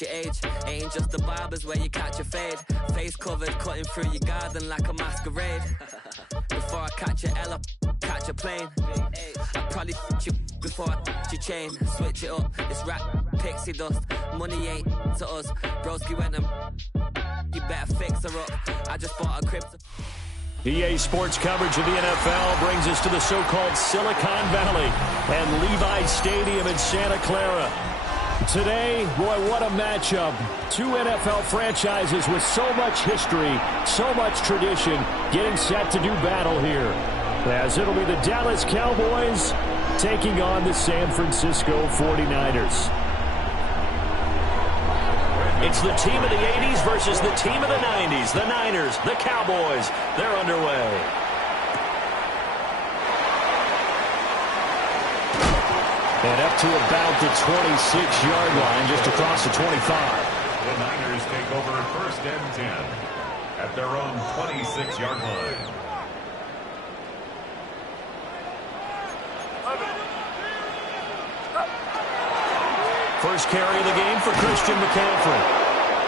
match your age. Ain't just the barbers where you catch a fade. Face covered, cutting through your garden like a masquerade. Before I catch a L up, catch a plane. I probably you before I your chain. Switch it up, it's rap, pixie dust. Money ain't to us. Broski went and you better fix her up. I just bought a crypto. EA Sports coverage of the NFL brings us to the so-called Silicon Valley and Levi Stadium in Santa Clara. Today, boy, what a matchup. Two NFL franchises with so much history, so much tradition, getting set to do battle here. As it'll be the Dallas Cowboys taking on the San Francisco 49ers. It's the team of the 80s versus the team of the 90s. The Niners, the Cowboys, they're underway. And up to about the 26-yard line, just across the 25. The Niners take over first and 10 at their own 26-yard line. First carry of the game for Christian McCaffrey.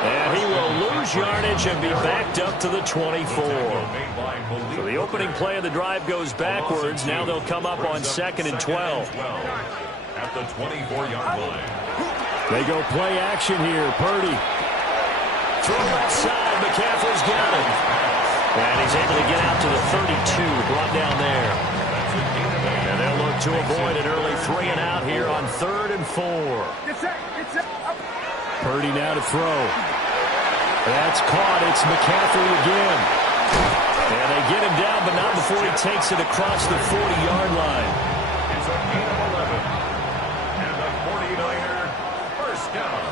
And he will lose yardage and be backed up to the 24. So the opening play of the drive goes backwards. Now they'll come up on 2nd and 12. At the 24-yard line. They go play action here. Purdy. Throw left side. McCaffrey's got it. And he's able to get out to the 32. Brought down there. And they'll look to avoid an early 3-and-out here on 3rd and 4. Purdy now to throw. That's caught. It's McCaffrey again. And they get him down, but not before he takes it across the 40-yard line. It's a gain of 11. And the 49er first down.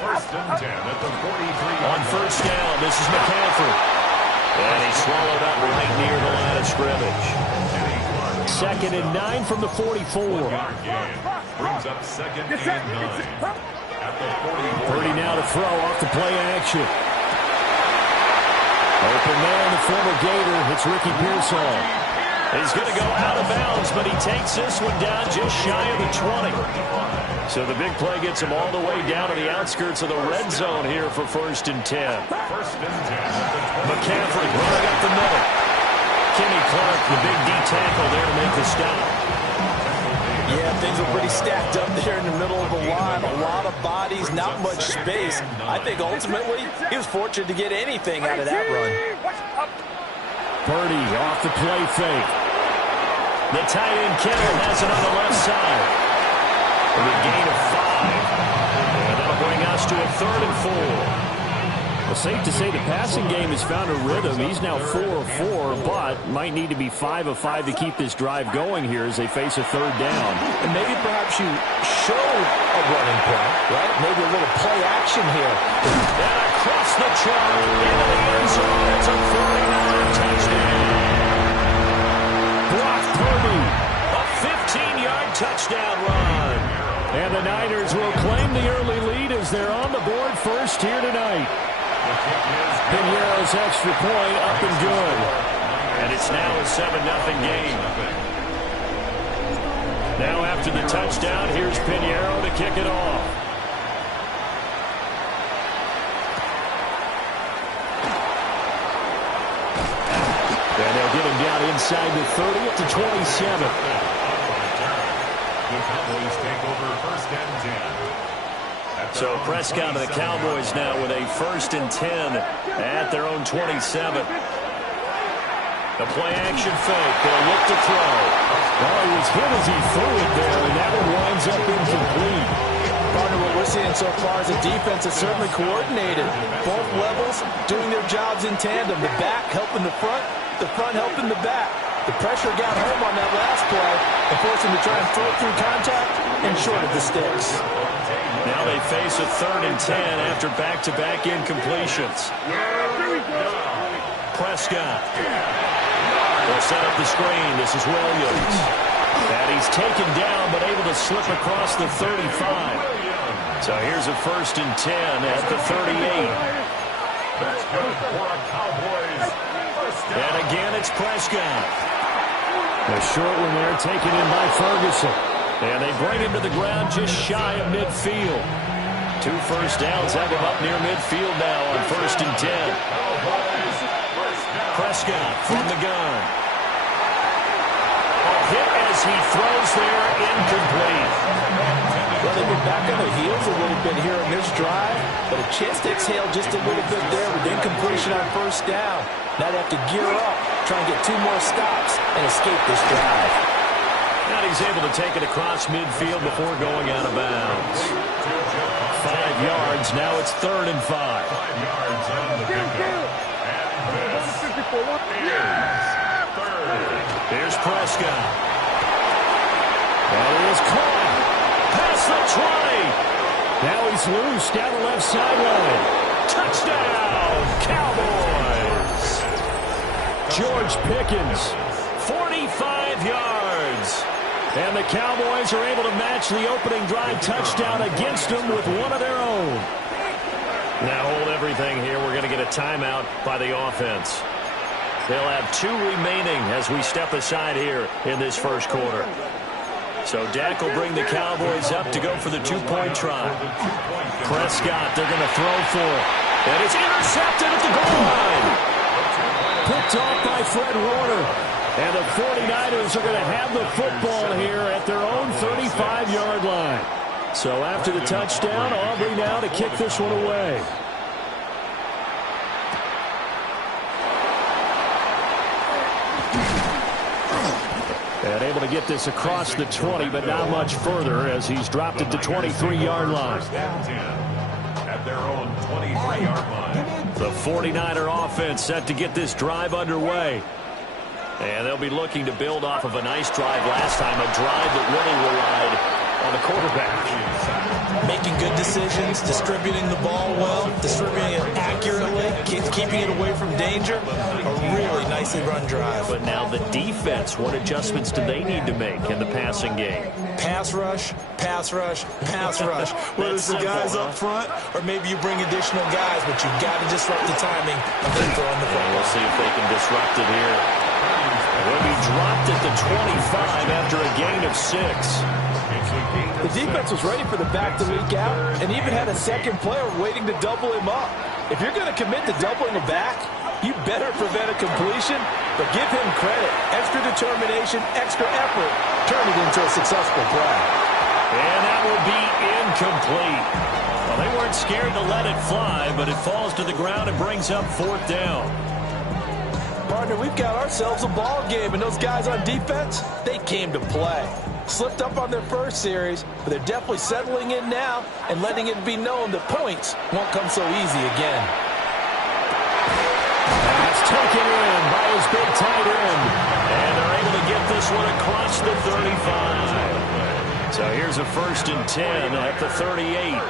First and 10 at the 43. On first down, this is McCaffrey. And he's swallowed up right near the line of scrimmage. 2nd and 9 from the 44. Brings up 2nd and 9. At the 44. Purdy now to throw off the play action. Open man, the former Gator. It's Ricky Pearsall. He's going to go out of bounds, but he takes this one down just shy of the 20. So the big play gets him all the way down to the outskirts of the red zone here for 1st and 10. First and 10. McCaffrey running up the middle. Kenny Clark, the big D tackle there to make the stop. Yeah, things were pretty stacked up there in the middle of the line. A lot of bodies, not much space. I think ultimately he was fortunate to get anything out of that run. Purdy off the play fake. The tight end Kittle has it on the left side. For a gain of 5. And that'll bring us to a 3rd and 4. Well, safe to say the passing game has found a rhythm. He's now 4 of 4, but might need to be 5 of 5 to keep this drive going here as they face a 3rd down. And maybe perhaps you show a running play, right? Maybe a little play action here. And across the track into the end zone. It's a 49er touchdown. Brock Purdy, a 15-yard touchdown run. And the Niners will claim the early lead as they're on the board first here tonight. Pinheiro's extra point up and good. And it's now a 7-0 game. Now after the touchdown, here's Pinheiro to kick it off. And they'll get him down inside the 30 at the 27. The Cowboys take over first and 10. So Prescott of the Cowboys now with a 1st and 10 at their own 27. The play action fake. They'll look to throw. Well, he was hit as he threw it there, and that one winds up incomplete. Partner, what we're seeing so far is a defense that's certainly coordinated. Both levels doing their jobs in tandem. The back helping the front helping the back. The pressure got home on that last play and forced him to try and throw through contact and short of the sticks. Now they face a 3rd and 10 after back-to-back incompletions. Prescott. They'll set up the screen. This is Williams. And he's taken down but able to slip across the 35. So here's a 1st and 10 at the 38. That's good for a Cowboys. And again, it's Prescott. A short one there taken in by Ferguson. And they bring him to the ground just shy of midfield. 2 first downs have him up near midfield now on 1st and 10. Prescott from the gun. A hit as he throws there, incomplete. Well, they've been back on their heels a little bit here in this drive, but a chance to exhale just a little bit there with incompletion on 1st down. Now they have to gear up, try and get 2 more stops and escape this drive. And he's able to take it across midfield before going out of bounds. 5 yards, now it's 3rd and 5. 5 yards on the pickup. And this is 3rd. Here's Prescott. And he is caught. Past the 20. Now he's loose down the left sideline. Touchdown, Cowboys. George Pickens, 45 yards. And the Cowboys are able to match the opening drive touchdown against them with one of their own. Now hold everything here. We're going to get a timeout by the offense. They'll have 2 remaining as we step aside here in this first quarter. So Dak will bring the Cowboys up to go for the 2-point try. Prescott, they're going to throw for it. And it's intercepted at the goal line. Picked off by Fred Warner. And the 49ers are going to have the football here at their own 35-yard line. So after the touchdown, Aubrey now to kick this one away. And able to get this across the 20, but not much further as he's dropped it to 23-yard line. At their own 23-yard line. The 49er offense set to get this drive underway. And they'll be looking to build off of a nice drive last time, a drive that really relied on the quarterback. Making good decisions, distributing the ball well, distributing it accurately, keeping it away from danger. A really nicely run drive. But now the defense, what adjustments do they need to make in the passing game? Pass rush, pass rush, pass rush. Whether it's the guys up front or maybe you bring additional guys, but you've got to disrupt the timing of them throwing the football. We'll see if they can disrupt it here. Will be dropped at the 25 after a gain of 6. The defense was ready for the back to leak out and even had a second player waiting to double him up. If you're going to commit to doubling a back, you better prevent a completion, but give him credit. Extra determination, extra effort, turn it into a successful play. And that will be incomplete. Well, they weren't scared to let it fly, but it falls to the ground and brings up 4th down. Partner, we've got ourselves a ball game, and those guys on defense, they came to play. Slipped up on their first series, but they're definitely settling in now and letting it be known that points won't come so easy again. That's taken in by his big tight end. And they're able to get this one across the 35. So here's a 1st and 10 at the 38.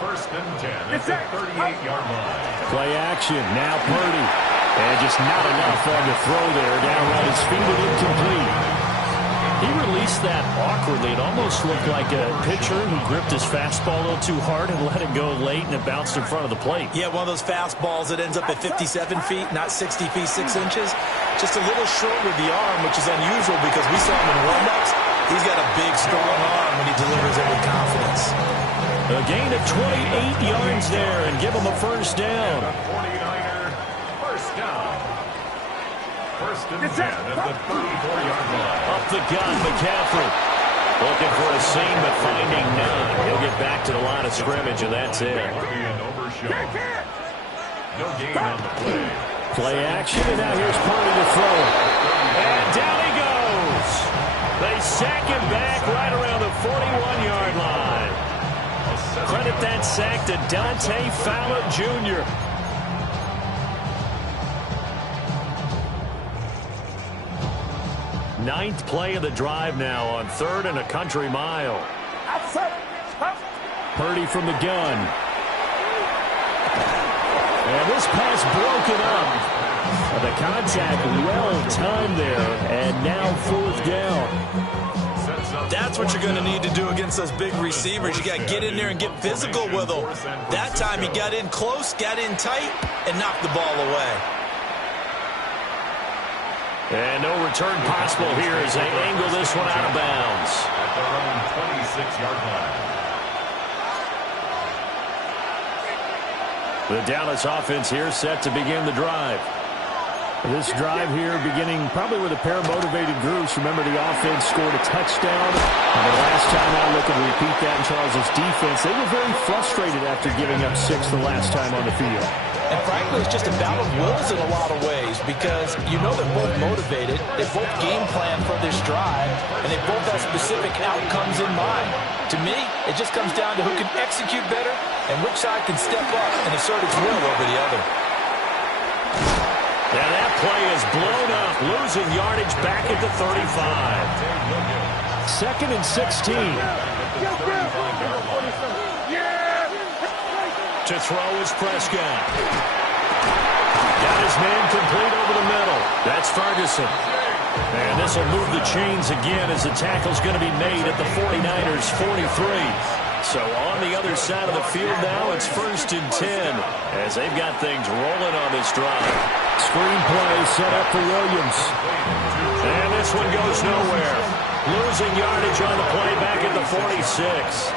1st and 10 at the 38-yard line. Play action, now Purdy. And just not enough on the throw there. Down right his feet and incomplete. He released that awkwardly. It almost looked like a pitcher who gripped his fastball a little too hard and let it go late, and it bounced in front of the plate. Yeah, one of those fastballs that ends up at 57 feet, not 60 feet, 6 inches. Just a little short with the arm, which is unusual because we saw him in warm-ups. He's got a big, strong arm when he delivers it with confidence. A gain of 28 yards there and give him a 1st down. 49er, 1st down. 1st and 10 at the 34-yard line. Up the gun, McCaffrey. Looking for a seam, but finding none. He'll get back to the line of scrimmage, and that's it. No gain on the play. Play action, and now here's Purdy to throw it. And down he goes. They sack him back right around the 41-yard line. Credit that sack to Dante Fowler, Jr. Ninth play of the drive now on 3rd and a country mile. Purdy from the gun. And this pass broken up. The contact well timed there, and now 4th down. That's what you're going to need to do against those big receivers. You got to get in there and get physical with them. That time he got in close, got in tight, and knocked the ball away. And no return possible here as they angle this one out of bounds. At their own 26-yard line. The Dallas offense here set to begin the drive. This drive here beginning probably with a pair of motivated groups. Remember, the offense scored a touchdown. And the last time out, look at repeat that in Charles' defense. They were very frustrated after giving up 6 the last time on the field. And frankly, it's just a battle of wills in a lot of ways because you know they're both motivated. They both game plan for this drive, and they both have specific outcomes in mind. To me, it just comes down to who can execute better and which side can step up and assert its will over the other. Now that play is blown up, losing yardage back at the 35. 2nd and 16. To throw is Prescott. Got his man complete over the middle. That's Ferguson. And this will move the chains again as the tackle's going to be made at the 49ers' 43. So on the other side of the field now, it's 1st and 10 as they've got things rolling on this drive. Screen play set up for Williams. And this one goes nowhere. Losing yardage on the play back at the 46.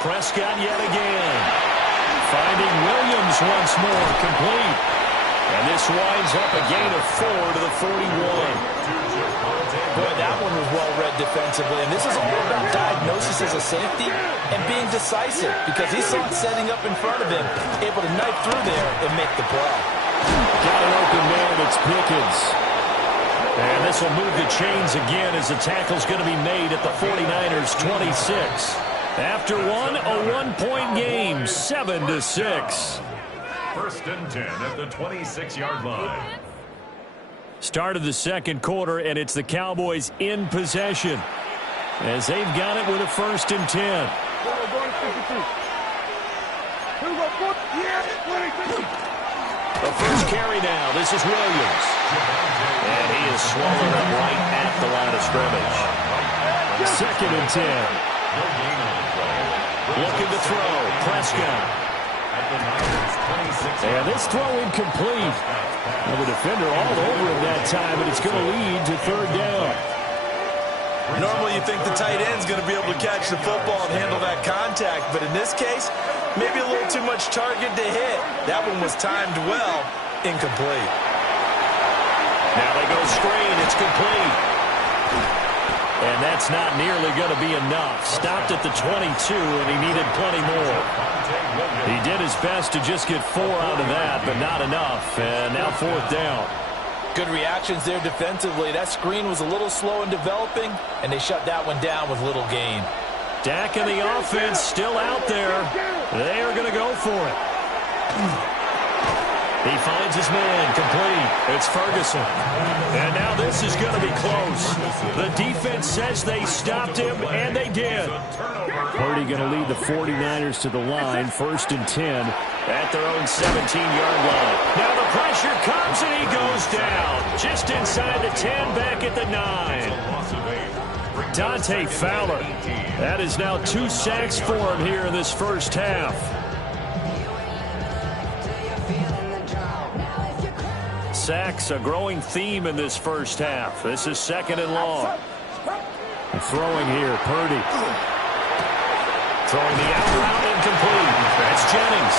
Prescott yet again. Finding Williams once more, complete. And this winds up a gain of 4 to the 41. Boy, that one was well-read defensively. And this is all about diagnosis as a safety and being decisive because he saw it setting up in front of him, able to knife through there and make the play. Got an open man, it's Pickens. And this will move the chains again as the tackle's going to be made at the 49ers' 26. After one, a one-point game, 7-6. 1st and 10 at the 26-yard line. Start of the second quarter, and it's the Cowboys in possession as they've got it with a 1st and 10. The first carry now. This is Williams. And he is swallowed up right at the line of scrimmage. 2nd and 10. Looking to throw. Prescott. And this throw incomplete. Well, the defender all over him that time, and it's going to lead to 3rd down. Normally you think the tight end's going to be able to catch the football and handle that contact, but in this case, maybe a little too much target to hit. That one was timed well, incomplete. Now they go screen, it's complete. And that's not nearly going to be enough. Stopped at the 22, and he needed plenty more. He did his best to just get 4 out of that, but not enough. And now 4th down. Good reactions there defensively. That screen was a little slow in developing, and they shut that one down with little gain. Dak and the offense still out there. They are going to go for it. He finds his man, complete. It's Ferguson. And now this is going to be close. The defense says they stopped him, and they did. Purdy going to lead the 49ers to the line, 1st and 10. At their own 17-yard line. Now the pressure comes, and he goes down. Just inside the 10, back at the 9. Dante Fowler. That is now 2 sacks for him here in this first half. Sacks, a growing theme in this first half. This is 2nd and long. And throwing here, Purdy. Throwing the out route incomplete. That's Jennings.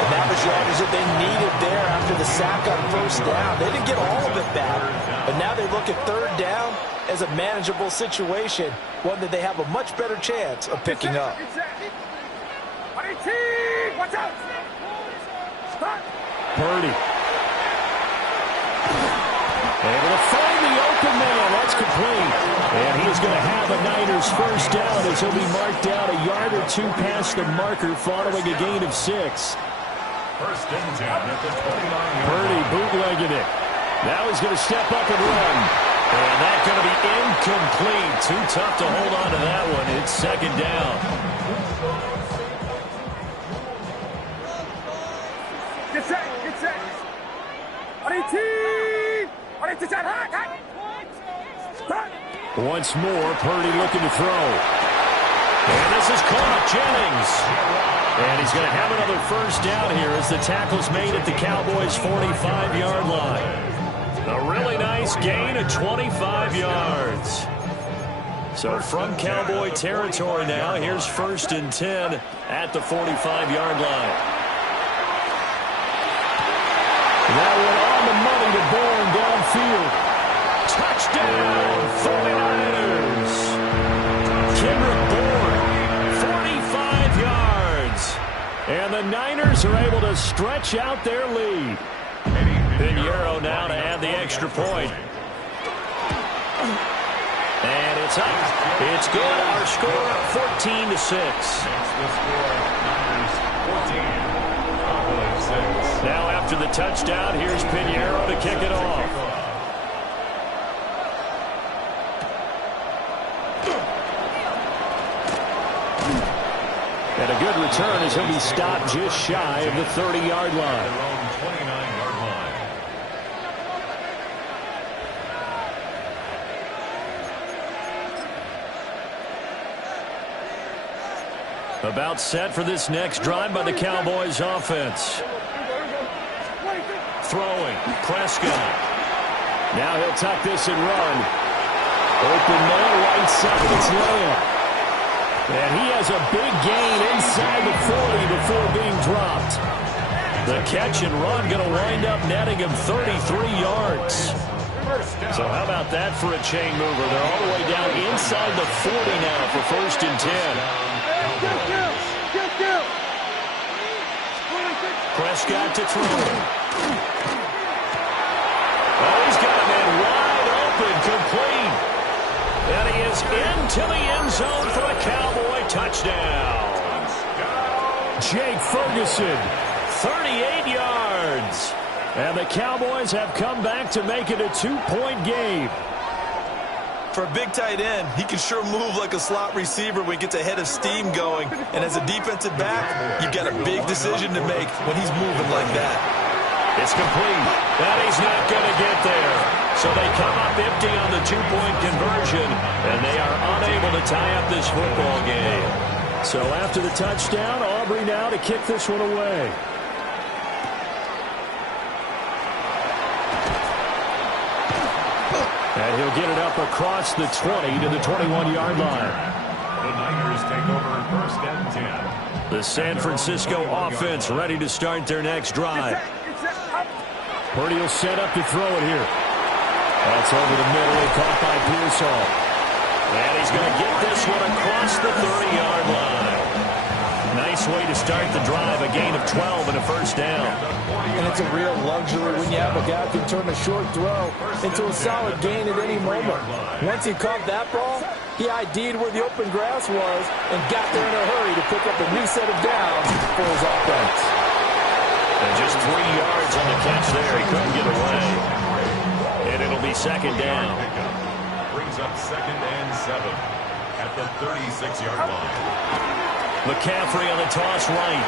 And that was yardage that they needed there after the sack on 1st down. They didn't get all of it back, but now they look at 3rd down as a manageable situation, one that they have a much better chance of picking up. Purdy. Able to find the open man. That's complete. And he is going to have a Niners 1st down as he'll be marked out a yard or 2 past the marker following a gain of 6. 1st and 10 at the 29. Purdy bootlegging it. Now he's going to step up and run. And that's going to be incomplete. Too tough to hold on to that one. It's 2nd down. Get set. Once more, Purdy looking to throw. And this is caught. Jennings. And he's going to have another 1st down here as the tackle's made at the Cowboys' 45-yard line. A really nice gain of 25 yards. So from Cowboy territory now, here's 1st and 10 at the 45-yard line. That went on the money to Bourne downfield. Touchdown, 49ers. Kendrick Bourne, 45 yards. And the Niners are able to stretch out their lead. Pinheiro now to add the extra point. And it's up. It's good. Our score, 14-6. The score, Niners 14, Cowboys 6. Now after the touchdown, here's Pinheiro to kick it off. And a good return as he'll be stopped just shy of the 30-yard line. Their own 29-yard line. About set for this next drive by the Cowboys offense. Throwing, Prescott. Now he'll tuck this and run. Open man, right side, it's Lamb. And he has a big gain inside the 40 before being dropped. The catch and run going to wind up netting him 33 yards. So how about that for a chain mover? They're all the way down inside the 40 now for 1st and 10. Prescott to throw. Oh, he's got a man wide open, complete. And he is into the end zone for a Cowboy touchdown. Jake Ferguson, 38 yards. And the Cowboys have come back to make it a 2-point game. For a big tight end, he can sure move like a slot receiver when he gets a head of steam going. And as a defensive back, you've got a big decision to make when he's moving like that. It's complete. And he's not going to get there. So they come up empty on the 2-point conversion, and they are unable to tie up this football game. So after the touchdown, Aubrey now to kick this one away. And he'll get it up across the 20 to the 21-yard line. The Niners take over 1st and 10. The San Francisco offense ready to start their next drive. Purdy will set up to throw it here. That's over the middle and caught by Pearsall. And he's going to get this one across the 30-yard line. Nice way to start the drive, a gain of 12 and a 1st down. And it's a real luxury when you have a guy who can turn a short throw into a solid gain at any moment. Once he caught that ball, he ID'd where the open grass was and got there in a hurry to pick up a new set of downs for his offense. And just 3 yards on the catch there. He couldn't get away. And it'll be 2nd down. Brings up 2nd and 7 at the 36-yard line. McCaffrey on the toss right.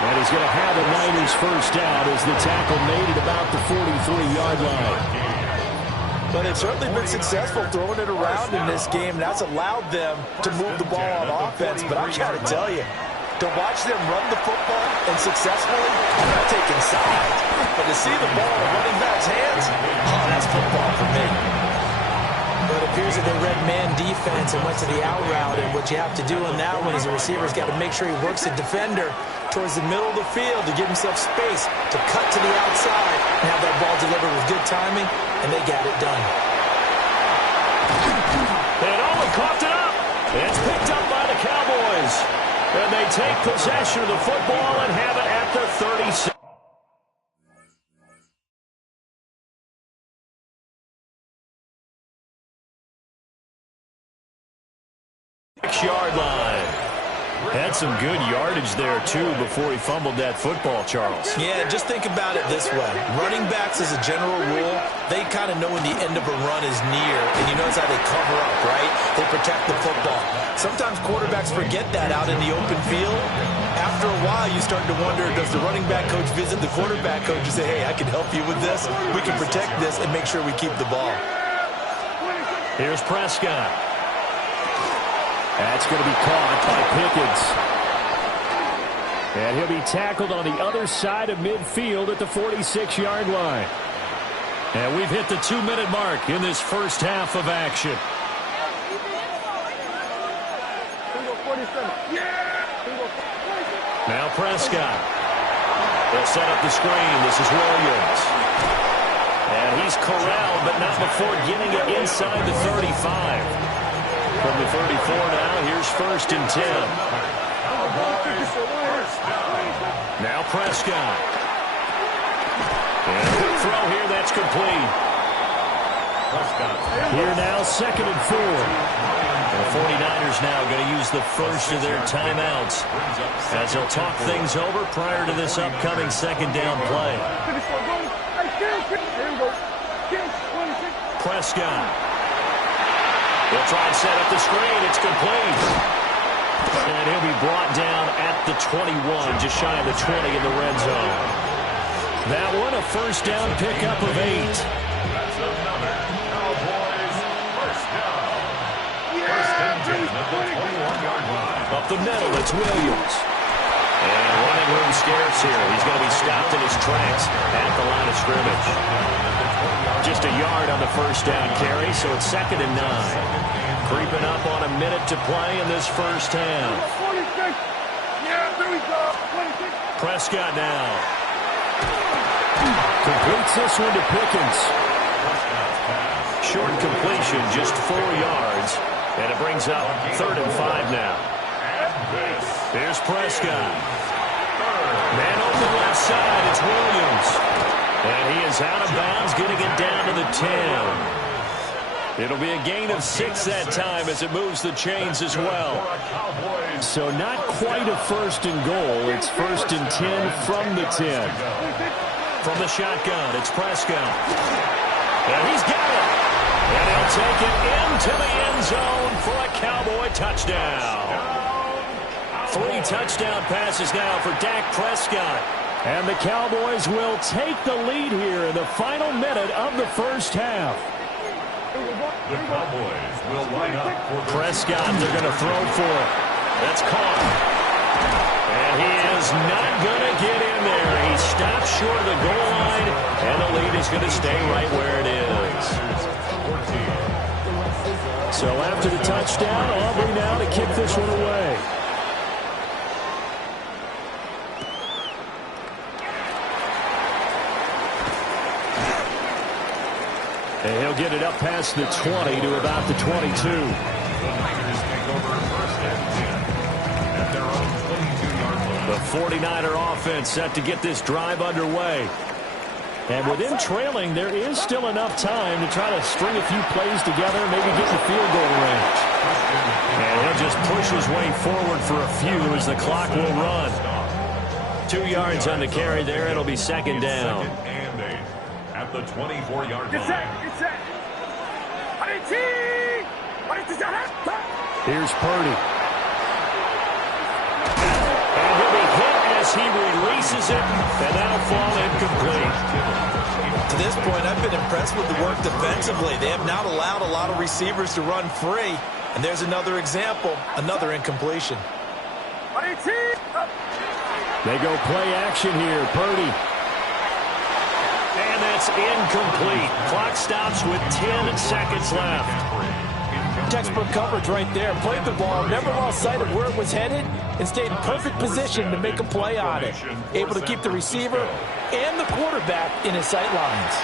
And he's going to have the Niners 1st down as the tackle made it about the 43-yard line. But they've certainly been successful throwing it around in this game. That's allowed them to move the ball on offense. But I've got to tell you, to watch them run the football and successfully, I'm not taking sides. But to see the ball in a running back's hands, oh, that's football for me. But it appears that they read man defense and went to the out route. And what you have to do in that one is the receiver's got to make sure he works the defender towards the middle of the field to give himself space to cut to the outside and have that ball delivered with good timing, and they got it done. And Owen coughed it up. It's picked up by the Cowboys. And they take possession of the football and have it at the 36. Yard line. Had some good yardage there, too, before he fumbled that football, Charles. Yeah, just think about it this way. Running backs, as a general rule, they kind of know when the end of a run is near, and you notice how they cover up, right? They protect the football. Sometimes quarterbacks forget that out in the open field. After a while, you start to wonder, does the running back coach visit the quarterback coach and say, hey, I can help you with this, we can protect this, and make sure we keep the ball. Here's Prescott. That's going to be caught by Pickens. And he'll be tackled on the other side of midfield at the 46-yard line. And we've hit the 2-minute mark in this first half of action. Now Prescott. They'll set up the screen. This is Williams. And he's corralled, but not before getting it inside the 35. From the 34 now, here's 1st and 10. Now Prescott. And a quick throw here, that's complete. Here now, 2nd and 4. The 49ers now going to use the first of their timeouts as they'll talk things over prior to this upcoming 2nd down play. Prescott. They'll try and set up the screen. It's complete. And he'll be brought down at the 21, just shy of the 20 in the red zone. That one, a 1st down pickup of 8. That's another Cowboys first down. 1st and 10 at the 21-yard line. Up the middle, it's Williams. And running room scarce here. He's going to be stopped in his tracks at the line of scrimmage. Just a yard on the 1st down carry, so it's 2nd and 9. Creeping up on a minute to play in this 1st half. Prescott now. Completes this one to Pickens. Short completion, just 4 yards. And it brings up 3rd and 5 now. Here's Prescott. Man open left side, it's Williams. And he is out of bounds, getting it down to the 10. It'll be a gain of 6 that time as it moves the chains as well. So not quite a 1st and goal. It's 1st and 10 from the 10. From the shotgun, it's Prescott. And he's got it. And he'll take it into the end zone for a Cowboy touchdown. 3 touchdown passes now for Dak Prescott. And the Cowboys will take the lead here in the final minute of the 1st half. The Cowboys will line up for Prescott, they're going to throw for it. That's caught. And he is not going to get in there. He stopped short of the goal line, and the lead is going to stay right where it is. So after the touchdown, Aubrey now to kick this one away. And he'll get it up past the 20 to about the 22. The 49er offense set to get this drive underway. And with them trailing, there is still enough time to try to string a few plays together, maybe get the field goal range. And he'll just push his way forward for a few as the clock will run. 2 yards on the carry there. It'll be 2nd down. At the 24-yard line. Here's Purdy. And he'll be hit as he releases it, and that'll fall incomplete. To this point, I've been impressed with the work defensively. They have not allowed a lot of receivers to run free. And there's another example, another incompletion. They go play action here. Purdy. And that's incomplete. Clock stops with 10 seconds left. Textbook coverage right there. Played the ball, never lost sight of where it was headed, and stayed in perfect position to make a play on it. Able to keep the receiver and the quarterback in his sight lines.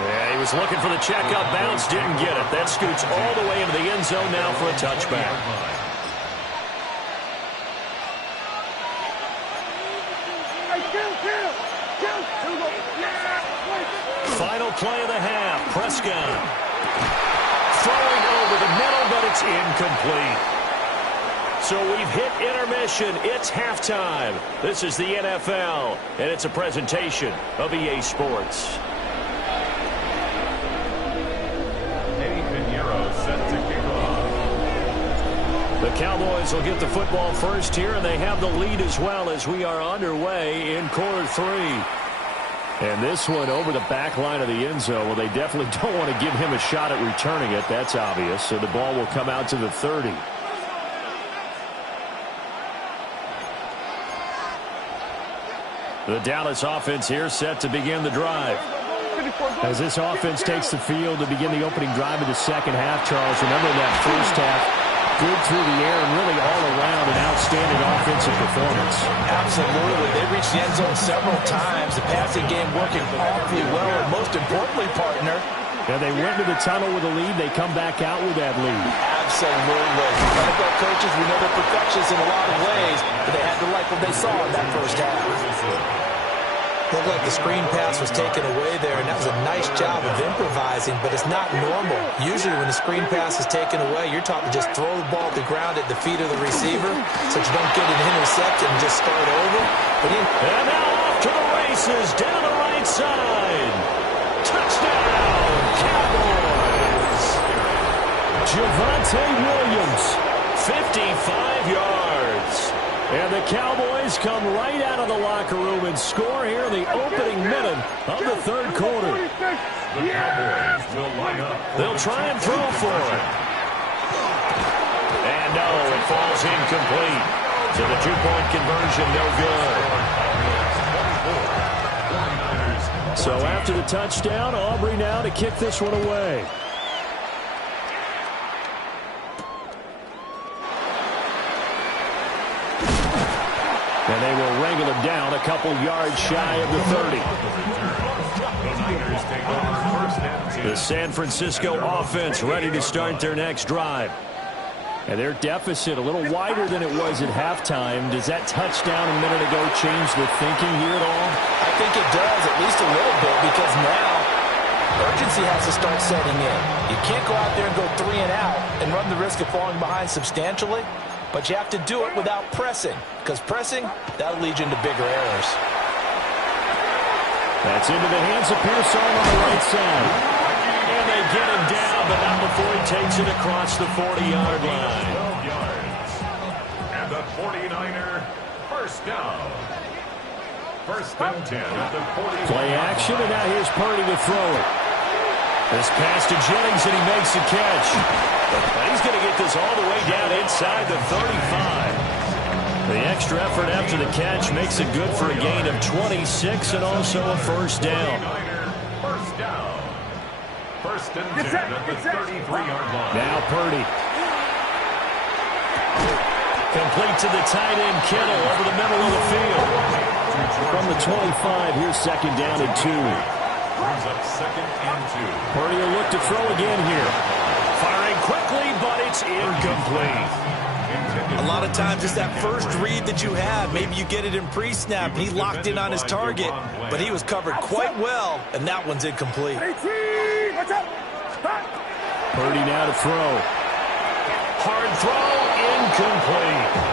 Yeah, he was looking for the checkup bounce, didn't get it. That scoots all the way into the end zone now for a touchback. Final play of the half. Prescott throwing over the middle, but it's incomplete. So we've hit intermission. It's halftime. This is the NFL, and it's a presentation of EA Sports. The Cowboys will get the football first here, and they have the lead as well as we are underway in quarter 3. And this one over the back line of the end zone. Well, they definitely don't want to give him a shot at returning it. That's obvious. So the ball will come out to the 30. The Dallas offense here set to begin the drive. As this offense takes the field to begin the opening drive of the second half, Charles, remember that first half, good through the air and really all around an outstanding offensive performance. Absolutely. They reached the end zone several times. The passing game working awfully well, and most importantly, partner, yeah, they went to the tunnel with a lead. They come back out with that lead. Absolutely. NFL coaches, we know they're perfectionists in a lot of ways, but they had to like what they saw in that first half. Looked like the screen pass was taken away there, and that was a nice job of improvising, but it's not normal. Usually when the screen pass is taken away, you're taught to just throw the ball at the ground at the feet of the receiver so you don't get an interception and just start over. And now off to the races, down the right side. Touchdown, Cowboys! Javonte Williams, 55 yards. And the Cowboys come right out of the locker room and score here in the opening minute of the third quarter. The Cowboys will line up. They'll try and throw for it. And no, it falls incomplete. So the two-point conversion, no good. So after the touchdown, Aubrey now to kick this one away. And they will wrangle him down a couple yards shy of the 30. The San Francisco offense ready to start their next drive. And their deficit a little wider than it was at halftime. Does that touchdown a minute ago change the thinking here at all? I think it does, at least a little bit, because now urgency has to start setting in. You can't go out there and go 3 and out and run the risk of falling behind substantially, but you have to do it without pressing, because pressing, that'll lead you into bigger errors. That's into the hands of Pearson on the right side. And they get him down, but not before he takes it across the 40-yard line. 12 yards. And the 49er first down. First and 10 at the 40. Play action, and now here's Purdy to throw it. This pass to Jennings, and he makes the catch. And he's going to get this all the way down inside the 35. The extra effort after the catch makes it good for a gain of 26 and also a first down. First down. First and 10 at the 33-yard line. Now Purdy. Complete to the tight end, Kittle, over the middle of the field. From the 25, here's second down and 2. Brings up second and 2. Purdy will look to throw again here. Firing quickly, but it's incomplete. A lot of times it's that first read that you have. Maybe you get it in pre-snap, and he locked in on his target, but he was covered quite well, and that one's incomplete. Purdy now to throw. Hard throw, incomplete.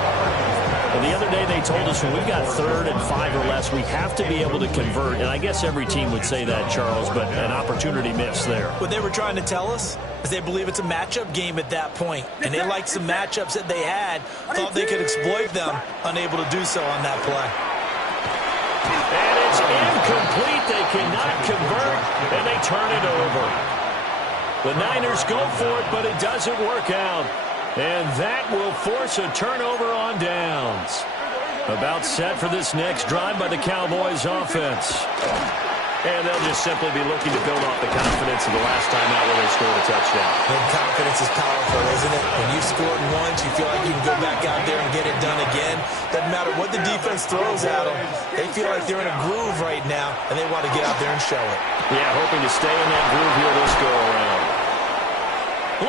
And the other day they told us when we got 3rd and 5 or less, we have to be able to convert. And I guess every team would say that, Charles, but an opportunity missed there. What they were trying to tell us is they believe it's a matchup game at that point, and they liked some matchups that they had, thought they could exploit them, unable to do so on that play. And it's incomplete. They cannot convert, and they turn it over. The Niners go for it, but it doesn't work out. And that will force a turnover on downs. About set for this next drive by the Cowboys offense. And they'll just simply be looking to build off the confidence of the last time out where they scored a touchdown. And confidence is powerful, isn't it? When you've scored once, you feel like you can go back out there and get it done again. Doesn't matter what the defense throws at them. They feel like they're in a groove right now, and they want to get out there and show it. Yeah, hoping to stay in that groove here this go-around.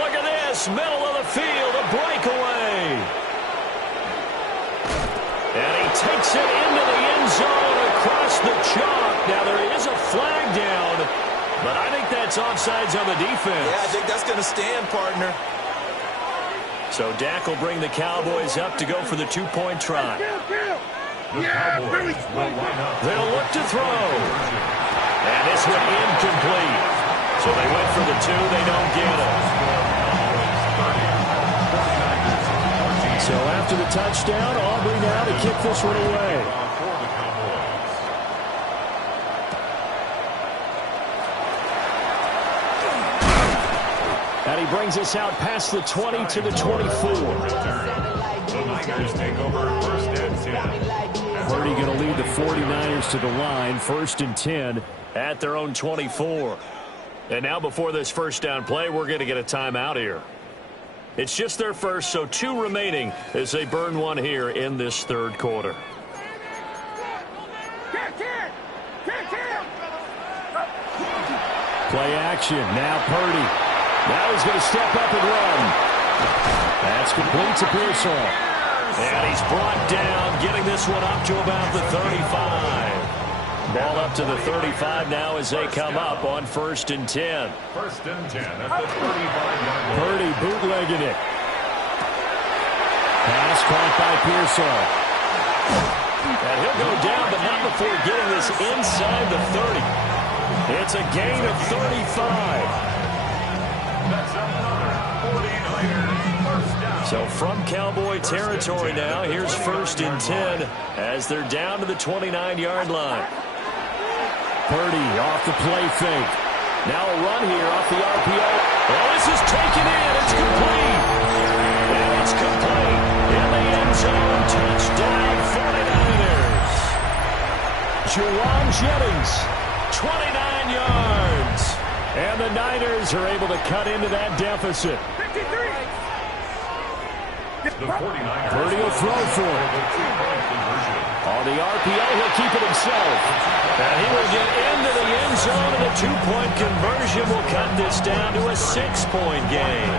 Look at this, middle of the field, a breakaway. And he takes it into the end zone across the chalk. Now there is a flag down, but I think that's offsides on the defense. Yeah, I think that's going to stand, partner. So Dak will bring the Cowboys up to go for the 2-point try. The Cowboys will line up. They'll look to throw. And this one incomplete. So they went for the 2, they don't get it. So after the touchdown, Aubrey now to kick this one away. And he brings us out past the 20 to the 24. The Niners take over first and 10. Purdy going to lead the 49ers to the line, 1st and 10 at their own 24. And now before this first down play, we're going to get a timeout here. It's just their first, so 2 remaining as they burn one here in this third quarter. Play action. Now Purdy. Now he's going to step up and run. That's complete to Pearsall. And he's brought down, getting this one up to about the 35. Ball up to the 35 now as they come up on 1st and 10. 1st and 10 at the 35-yard line. Purdy bootlegging it. Pass caught by Pearsall. And he'll go down, but not before getting this inside the 30. It's a gain of 35. That's another 49ers first down. So from Cowboy territory now, here's 1st and 10 as they're down to the 29-yard line. Purdy off the play fake. Now a run here off the RPO. Oh, this is taken in. It's complete. And it's complete. In the end zone. Touchdown 49ers. Juwan Jennings. 29 yards. And the Niners are able to cut into that deficit. The 49ers. Purdy will throw for it. On the RPO, he'll keep it himself. And he will get into the end zone, and a 2-point conversion will cut this down to a 6-point game.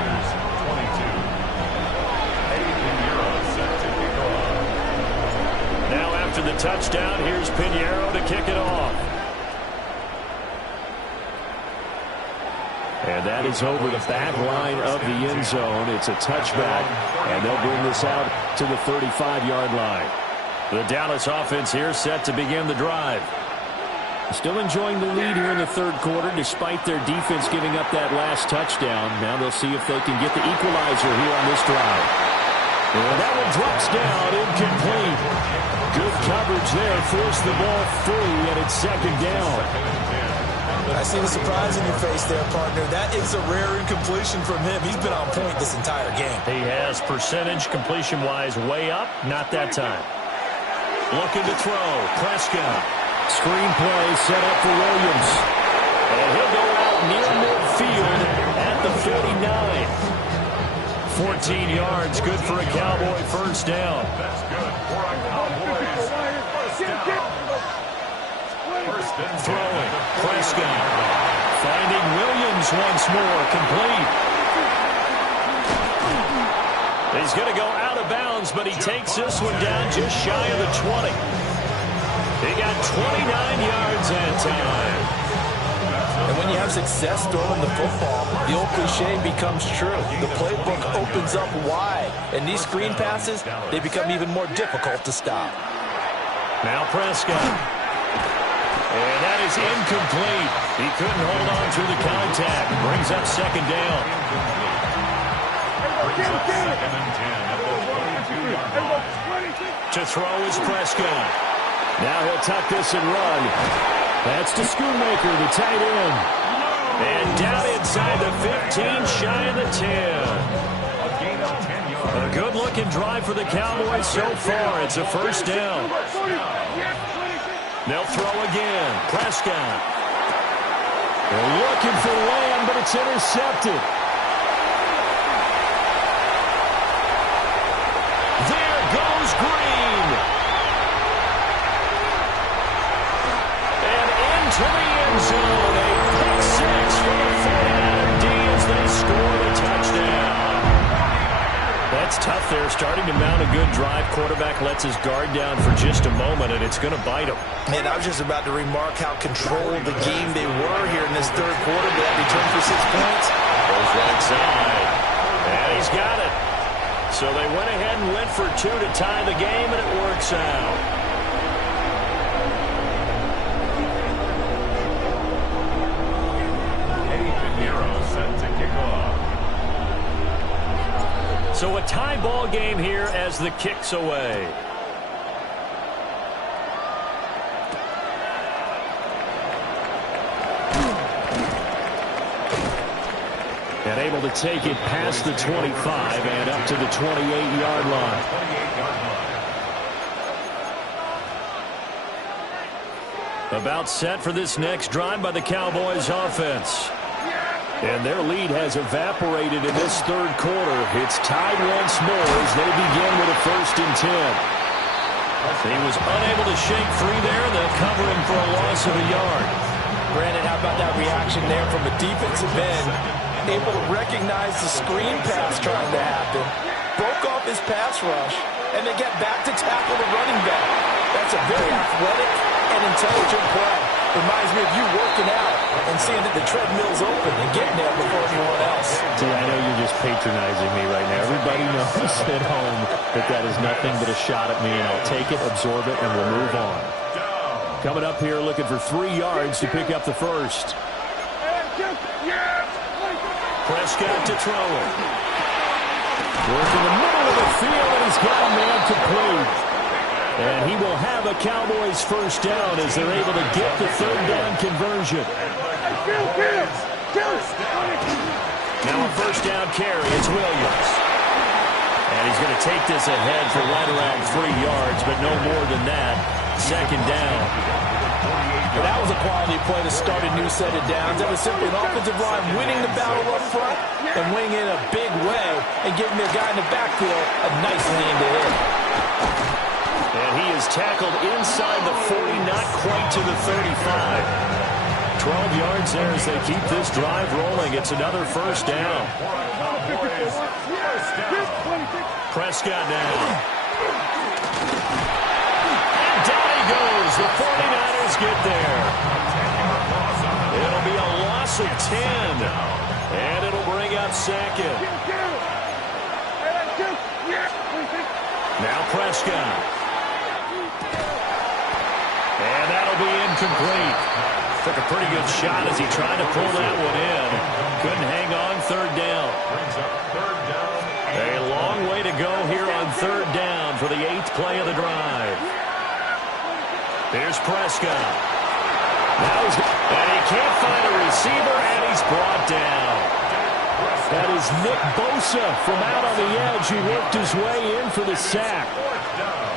22. Now after the touchdown, here's Pinheiro to kick it off. And that is over the back line of the end zone. It's a touchback, and they'll bring this out to the 35-yard line. The Dallas offense here set to begin the drive. Still enjoying the lead here in the third quarter, despite their defense giving up that last touchdown. Now they'll see if they can get the equalizer here on this drive. And that one drops down, incomplete. Good coverage there, forced the ball free, and it's 2nd down. I see the surprise in your face there, partner. That is a rare incompletion from him. He's been on point this entire game. He has percentage completion-wise way up, not that time. Looking to throw, Prescott. Screenplay set up for Williams. And he'll go out near midfield at the 49. 14 yards, good for a Cowboy first down. That's good for a Cowboys first down. First and Throwing, Prescott. Finding Williams once more, complete. He's going to go out of bounds, but he takes this one down just shy of the 20. He got 29 yards that time. And when you have success throwing the football, the old cliche becomes true. The playbook opens up wide, and these screen passes, they become even more difficult to stop. Now Prescott. And that is incomplete. He couldn't hold on to the contact. Brings up 2nd down. Second and 10 at the 22-yard line. To throw is Prescott. Now he'll tuck this and run. That's to Schoonmaker, the tight end. And down inside the 15, shy of the 10. A gain of 10 yards. A good-looking drive for the Cowboys so far. It's a first down. They'll throw again. Prescott. They're looking for Lamb, but it's intercepted. There goes Green. And into the end zone. A pick 6 for the 49er D as they score the touchdown. That's tough there. Starting to mount a good drive. Quarterback lets his guard down for just a moment, and it's going to bite him. Man, I was just about to remark how controlled the game they were here in this third quarter. But that return for 6 points. Goes right side. And he's got it. So they went ahead and went for 2 to tie the game, and it works out. Eddie Pinheiro set to kick off. So a tie ball game here as the kick's away. And able to take it past the 25 and up to the 28-yard line. 28-yard line. About set for this next drive by the Cowboys offense. And their lead has evaporated in this third quarter. It's tied once more as they begin with a 1st and 10. He was unable to shake free there. They'll cover him for a loss of a yard. Brandon, how about that reaction there from a defensive end? Able to recognize the screen pass trying to happen. Broke off his pass rush, and then get back to tackle the running back. That's a very athletic and intelligent play. Reminds me of you working out and seeing that the treadmill's open and getting there before anyone else. See, I know you're just patronizing me right now. Everybody knows at home that that is nothing but a shot at me, and I'll take it, absorb it, and we'll move on. Coming up here looking for 3 yards to pick up the first. Prescott to throw it. Work in the middle of the field, and he's got a man complete. And he will have a Cowboys first down as they're able to get the 3rd down conversion. Now a first down carry. It's Williams. And he's going to take this ahead for right around 3 yards, but no more than that. 2nd down. Well, that was a quality play to start a new set of downs. That was simply an offensive line winning the battle up front and winning in a big way and giving their guy in the backfield a nice lane to hit. And he is tackled inside the 40, not quite to the 35. 12 yards there as they keep this drive rolling. It's another first down. Prescott down. And down he goes. The 49ers get there. It'll be a loss of 10. And it'll bring up 2nd. Now Prescott. And that'll be incomplete. Took a pretty good shot as he tried to pull that one in. Couldn't hang on 3rd down. A long way to go here on 3rd down for the 8th play of the drive. Here's Prescott. And he can't find a receiver, and he's brought down. That is Nick Bosa from out on the edge who worked his way in for the sack.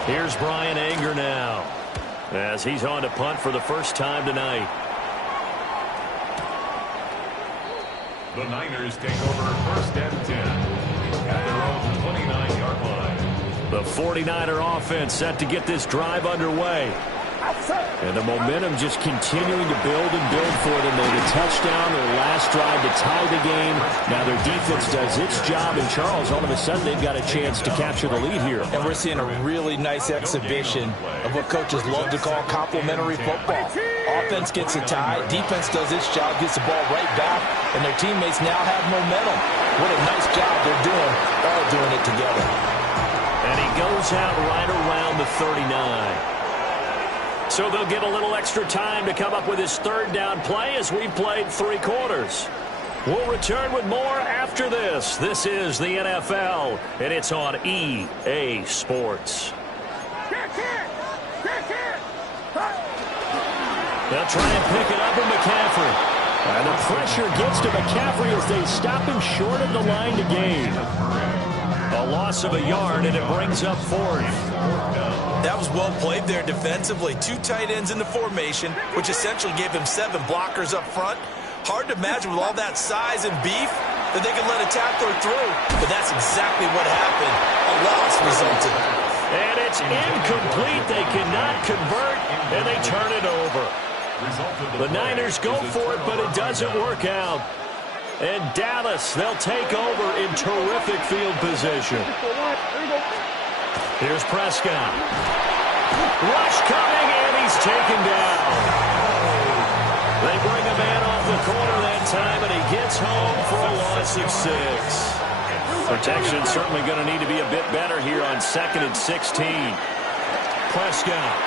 Here's Brian Anger now, as he's on to punt for the first time tonight. The Niners take over 1st and 10 at their own 29-yard line. The 49er offense set to get this drive underway. And the momentum just continuing to build and build for them. They had a touchdown their last drive to tie the game. Now their defense does its job, and Charles, all of a sudden, they've got a chance to capture the lead here. And we're seeing a really nice exhibition of what coaches love to call complementary football. Offense gets a tie, defense does its job, gets the ball right back, and their teammates now have momentum. What a nice job they're doing, all doing it together. And he goes out right around the 39. So they'll get a little extra time to come up with his 3rd down play as we've played 3 quarters. We'll return with more after this. This is the NFL, and it's on EA Sports. They'll try and pick it up with McCaffrey. And the pressure gets to McCaffrey as they stop him short of the line to gain. A loss of a yard, and it brings up 4th. That was well played there defensively. 2 tight ends in the formation, which essentially gave him 7 blockers up front. Hard to imagine with all that size and beef that they could let a tackler through. But that's exactly what happened. A loss resulted. And it's incomplete. They cannot convert, and they turn it over. The Niners go for it, but it doesn't work out. And Dallas, they'll take over in terrific field position. Here's Prescott. Rush coming, and he's taken down. They bring a man off the corner that time, and he gets home for a loss of 6. Protection certainly going to need to be a bit better here on 2nd and 16. Prescott.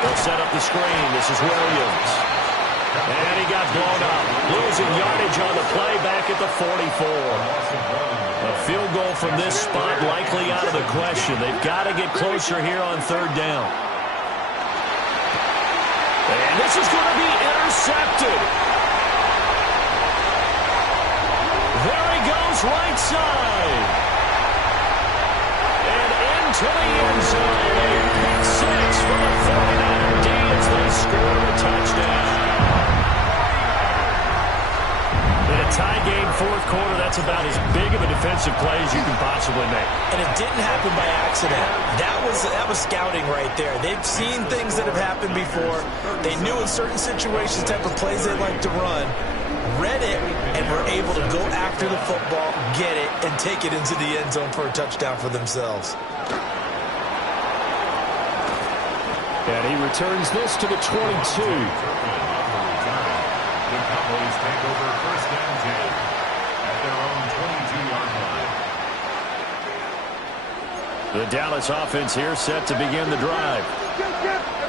They'll set up the screen. This is Williams. And he got blown up. Losing yardage on the play back at the 44. A field goal from this spot likely out of the question. They've got to get closer here on 3rd down. And this is going to be intercepted. There he goes, right side. And into the end zone. A pick 6 for the 49er D as they score a touchdown. tie game, fourth quarter, that's about as big of a defensive play as you can possibly make. And it didn't happen by accident. That was scouting right there. They've seen things that have happened before. They knew in certain situations the type of plays they like to run, read it, and were able to go after the football, get it, and take it into the end zone for a touchdown for themselves. And he returns this to the 22. The Cowboys take over first and 10 at their own 22-yard line. The Dallas offense here set to begin the drive.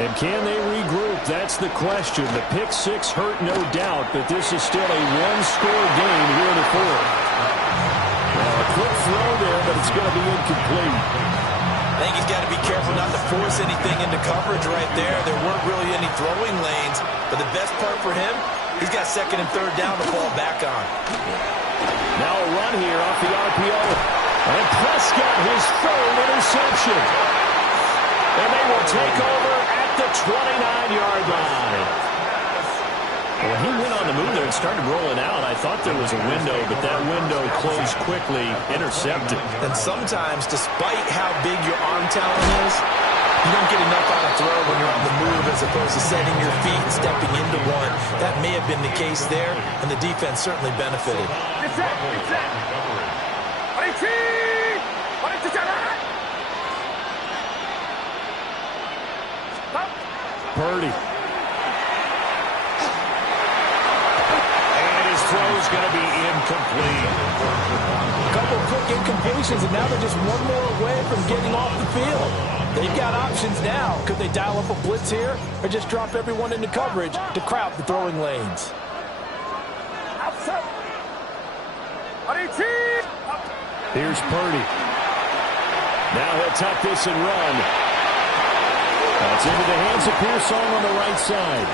And can they regroup? That's the question. The pick six hurt, no doubt, but this is still a one-score game here in the fourth. Well, a quick throw there, but it's going to be incomplete. I think he's got to be careful not to force anything into coverage right there. There weren't really any throwing lanes, but the best part for him, he's got second and third down to fall back on. Now a run here off the RPO. And Prescott, his third interception. And they will take over at the 29-yard line. Well, he went on the move there and started rolling out. I thought there was a window, but that window closed quickly, intercepted. And sometimes, despite how big your arm talent is, you don't get enough on a throw when you're on the move as opposed to setting your feet and stepping into one. That may have been the case there, and the defense certainly benefited. Purdy. And his throw is going to be incomplete. A couple of quick incompletions, and now they're just one more away from getting off the field. They've got options now. Could they dial up a blitz here or just drop everyone into coverage to crowd the throwing lanes? Here's Purdy. Now he'll tuck this and run. That's into the hands of Pearsall on the right side.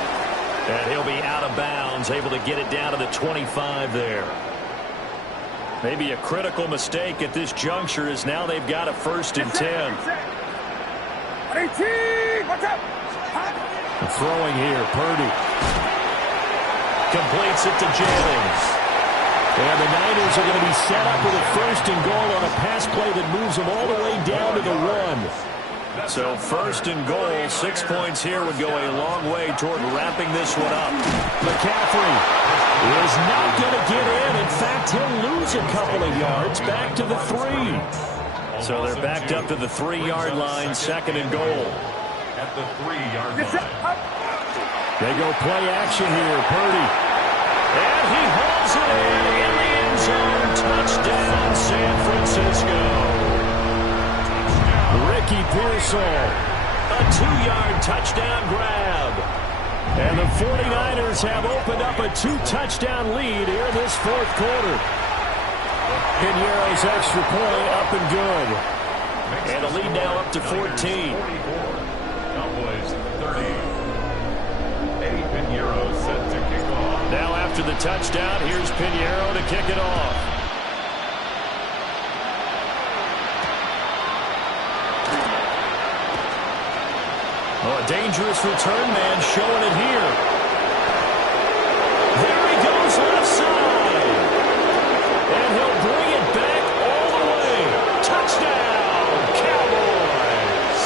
And he'll be out of bounds, able to get it down to the 25 there. Maybe a critical mistake at this juncture is now they've got a 1st and 10. Throwing here, Purdy. Completes it to Jennings. And the Niners are going to be set up with a 1st and goal on a pass play that moves them all the way down to the 1. So 1st and goal, 6 points here would go a long way toward wrapping this one up. McCaffrey is not going to get in. In fact, he'll lose a couple of yards back to the 3. So they're backed up to the 3-yard line, 2nd and goal. At the 3-yard line. They go play action here, Purdy. And he holds it in the end zone. Touchdown, San Francisco. Ricky Pearsall. A 2-yard touchdown grab. And the 49ers have opened up a 2-touchdown lead here in this fourth quarter. Piñeiro's extra point up and good. And a lead now up to 14. Cowboys 30. Eddie Piñeiro set to kick off. Now after the touchdown, here's Piñeiro to kick it off. Oh, a dangerous return man showing it here. There he goes left side. And he'll bring it back all the way. Touchdown, Cowboys.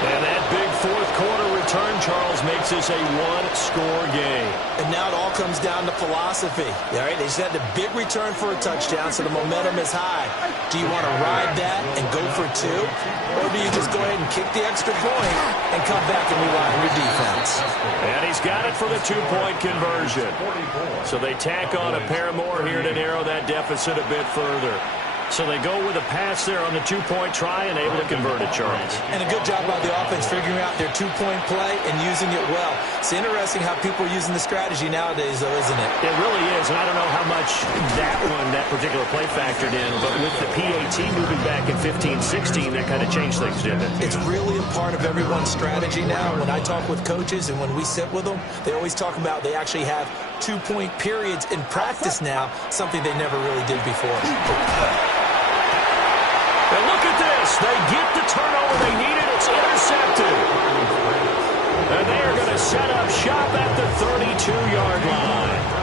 And that big fourth quarter return, Charles, makes this a one-score game. And now it all comes down to philosophy. All right, they just had the big return for a touchdown, so the momentum is high. Do you want to ride that and go for 2? Or do you just go ahead and kick the extra point and come back and rely on your defense? And he's got it for the 2-point conversion. So they tack on a pair more here to narrow that deficit a bit further. So they go with a pass there on the 2-point try and able to convert it, Charles. And a good job by the offense figuring out their 2-point play and using it well. It's interesting how people are using the strategy nowadays, though, isn't it? It really is, and I don't know how much that particular play factored in, but with the PAT moving back in 15-16, that kind of changed things, didn't it? It's really a part of everyone's strategy now. When I talk with coaches and when we sit with them, they always talk about they actually have 2-point periods in practice now, something they never really did before. And look at this. They get the turnover they needed. It's intercepted. And they are going to set up shop at the 32-yard line.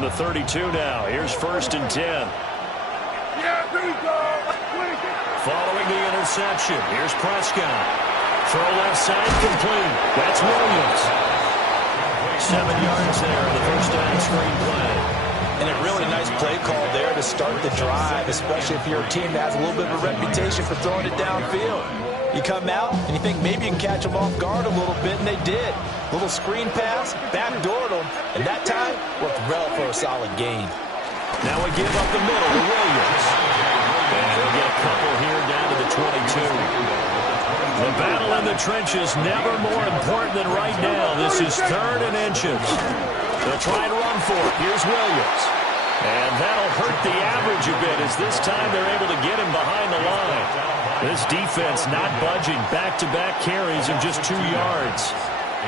from the 32 now. Here's 1st and 10. Following the interception, here's Prescott. Throw left side complete. That's Williams. 7 yards there in the first down screen play. And a really nice play call there to start the drive, especially if you're a team that has a little bit of a reputation for throwing it downfield. You come out and you think maybe you can catch them off guard a little bit, and they did. Little screen pass, backdoored them, and that time worked well for a solid gain. Now we give up the middle to Williams. And we'll get a couple here down to the 22. The battle in the trenches never more important than right now. This is 3rd and inches. They'll try and run for it. Here's Williams. And that'll hurt the average a bit as this time they're able to get him behind the line. This defense not budging. Back-to-back carries in just 2 yards.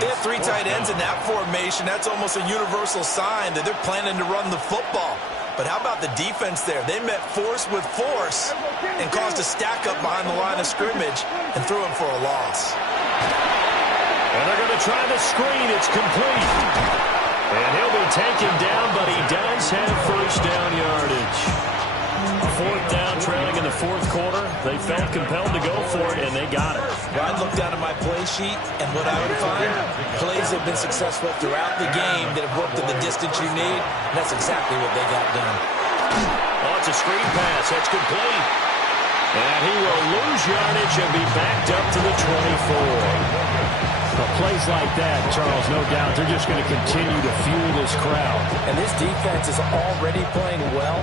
They have 3 tight ends in that formation. That's almost a universal sign that they're planning to run the football. But how about the defense there? They met force with force and caused a stack up behind the line of scrimmage and threw him for a loss. And they're going to try the screen. It's complete. And he'll be taken down, but he does have first down yardage. 4th down, trailing in the 4th quarter. They felt compelled to go for it, and they got it. I'd look down at my play sheet, and what I would find, plays have been successful throughout the game that have worked at the distance you need, and that's exactly what they got done. Oh, it's a screen pass. That's complete. And he will lose yardage and be backed up to the 24. Well, plays like that, Charles, no doubt, they're just going to continue to fuel this crowd. And this defense is already playing well,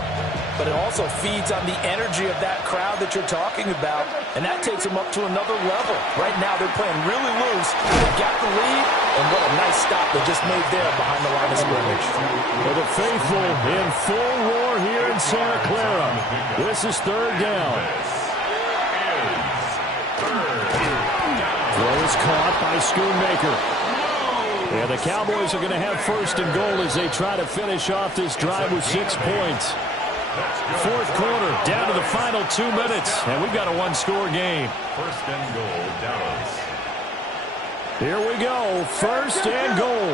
but it also feeds on the energy of that crowd that you're talking about, and that takes them up to another level. Right now, they're playing really loose. They got the lead, and what a nice stop they just made there behind the line of scrimmage. For the faithful in full roar here in Santa Clara. This is 3rd down. Throw is caught by Schoonmaker. And the Cowboys are going to have 1st and goal as they try to finish off this drive with 6 points. 4th quarter, down to the final 2 minutes, and we've got a 1-score game. 1st and goal, Dallas. Here we go, 1st and goal.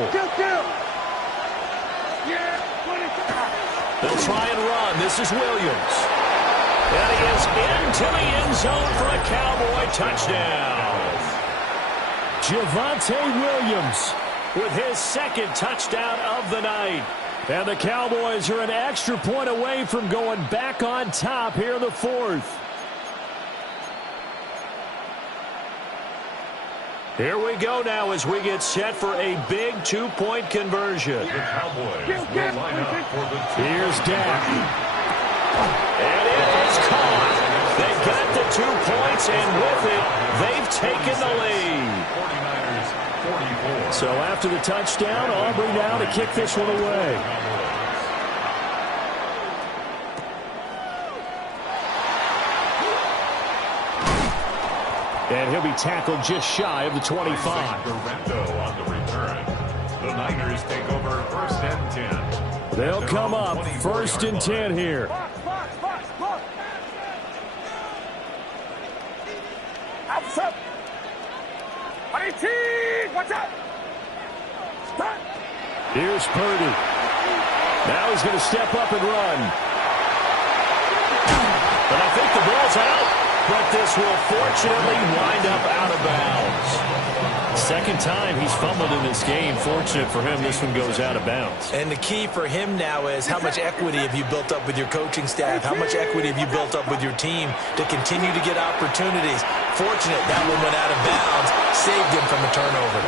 They'll try and run. This is Williams. And he is into the end zone for a Cowboy touchdown. Javonte Williams with his 2nd touchdown of the night. And the Cowboys are an extra point away from going back on top here in the 4th. Here we go now as we get set for a big 2-point conversion. The Cowboys will line up for the 2. Here's Dak. And it is caught. They got the 2 points, and with it, they've taken the lead. 49ers, 44. So after the touchdown, Aubrey now to kick this one away. And he'll be tackled just shy of the 25. Durando on the return. The Niners take over 1st and 10. They'll come up 1st and 10 here. Here's Purdy. Now he's going to step up and run. But I think the ball's out. But this will fortunately wind up out of bounds. 2nd time he's fumbled in this game. Fortunate for him, this one goes out of bounds. And the key for him now is how much equity have you built up with your coaching staff? How much equity have you built up with your team to continue to get opportunities? Fortunate that one went out of bounds, saved him from a turnover.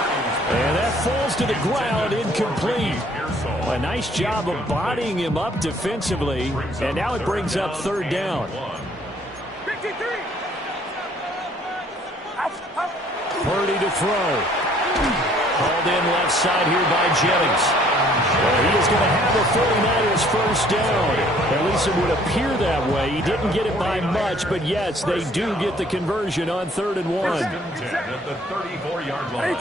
And that falls to the ground, incomplete. A nice job of bodying him up defensively. And now it brings up 3rd down. Purdy to throw. Called in left side here by Jennings. He is going to have a 49ers 1st down. At least it would appear that way. He didn't get it by much, but yes, they do get the conversion on 3rd and 1. 1st and 10 at the 34-yard line.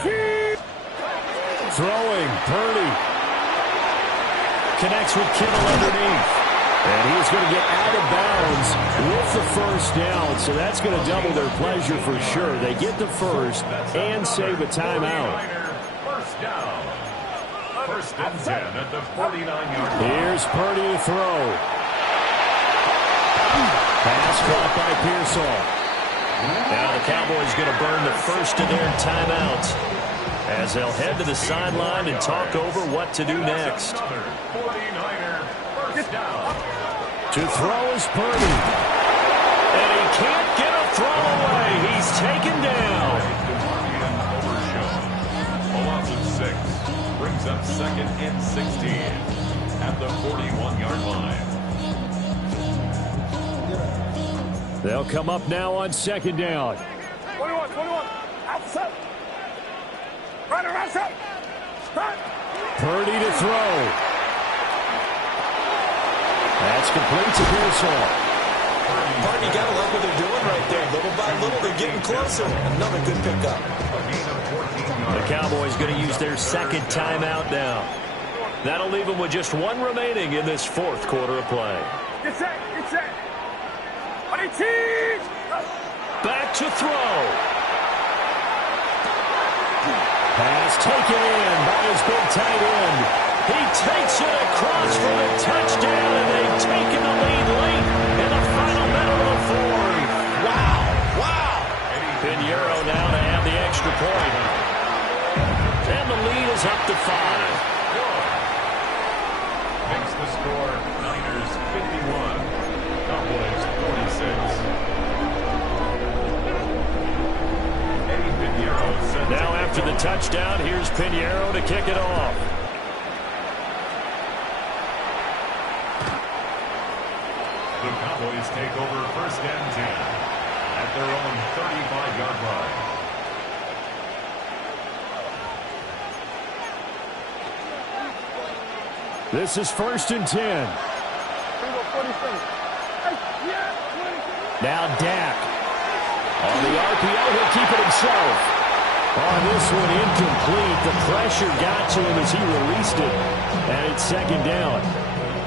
Throwing, Purdy. Connects with Kittle underneath. And he's going to get out of bounds with the 1st down. So that's going to double their pleasure for sure. They get the 1st and save a timeout. 1st down. First and 10 at the 49-yard line. Here's Purdy to throw. Pass caught by Pearsall. Now the Cowboys going to burn the first of their timeouts as they'll head to the sideline and talk over what to do next. 49er first down. To throw is Purdy. And he can't get a throw away. He's taken down. Overshown. A loss of 6. Brings up second and 16 at the 41-yard line. They'll come up now on second down. 21. Outside. Right around outside. Purdy to throw. That's complete to Pearsall. Purdy, got to like what they're doing right there. Little by little, they're getting closer. Another good pickup. The Cowboys going to use their second timeout now. That'll leave them with just one remaining in this fourth quarter of play. Get set. Back to throw. Pass taken in by his big tight end. He takes it across for the touchdown, and they've taken the lead late in the final minute of the fourth. Wow. Pinheiro now to have the extra point. And the lead is up to 5. Makes the score Niners 51. Cowboys 46. Now after the touchdown, here's Pinheiro to kick it off. The Cowboys take over first and 10 at their own 35-yard line. This is first and 10. Now Dak. On the RPO, he'll keep it himself. On this one, incomplete. The pressure got to him as he released it. And it's second down.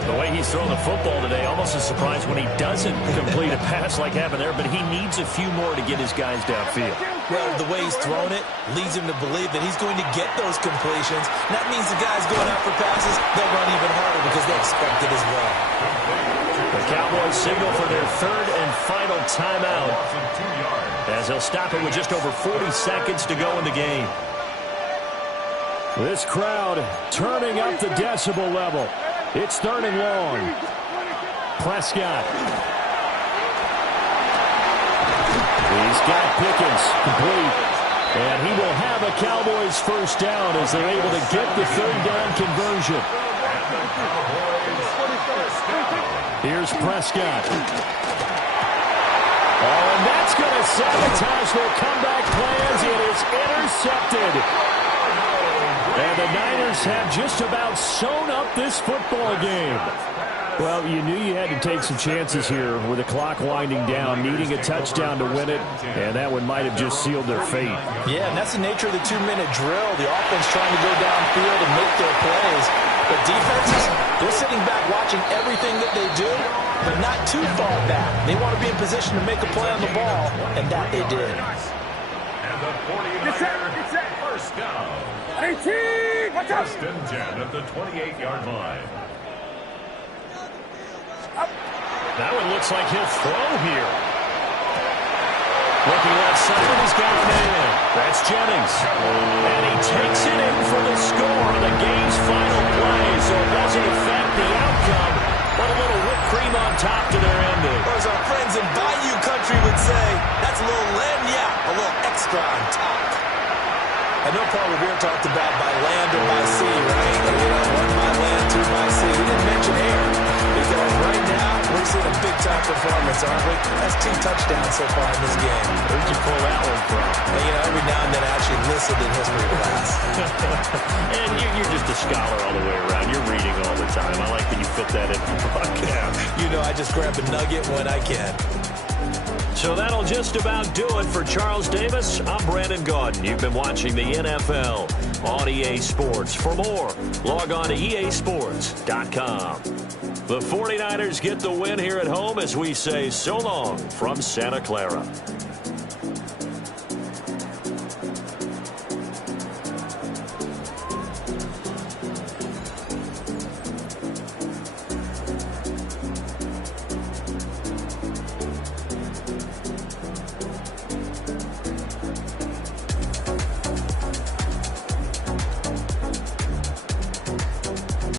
The way he's throwing the football today, almost a surprise when he doesn't complete a pass like happened there, but he needs a few more to get his guys downfield. Well, the way he's thrown it leads him to believe that he's going to get those completions. And that means the guys going out for passes, they'll run even harder because they expect it as well. The Cowboys signal for their third and final timeout as they'll stop it with just over 40 seconds to go in the game. This crowd turning up the decibel level. It's third and long. Prescott. He's got Pickens complete. And he will have a Cowboys first down as they're able to get the third down conversion. Here's Prescott. Oh, and that's going to sabotage their comeback plans. It is intercepted. And the Niners have just about sewn up this football game. Well, you knew you had to take some chances here with the clock winding down, needing a touchdown to win it, and that one might have just sealed their fate. Yeah, and that's the nature of the 2-minute drill. The offense trying to go downfield and make their plays. But defenses, they're sitting back watching everything that they do, but not too far back. They want to be in position to make a play on the ball, and that they did. And the 49er first down. 18! Watch out! First and 10 at the 28-yard line. That one looks like he'll throw here. Looking left side, he's got a man. That's Jennings. And he takes it in for the score on the game's final play. So it doesn't affect the outcome, but a little whipped cream on top to their ending. Or as our friends in Bayou Country would say, that's a little lagniappe, a little extra on top. I know Paul Revere talked about by land or by sea, right? One by land, two by sea. He didn't mention air because right now we're seeing a big-time performance, aren't we? That's 2 touchdowns so far in this game. Where'd you pull that one from? And, every now and then I actually listened in history class. And you're just a scholar all the way around. You're reading all the time. I like that you fit that in the broadcast. I just grab a nugget when I can. So that'll just about do it for Charles Davis. I'm Brandon Gaudin. You've been watching the NFL on EA Sports. For more, log on to easports.com. The 49ers get the win here at home as we say so long from Santa Clara.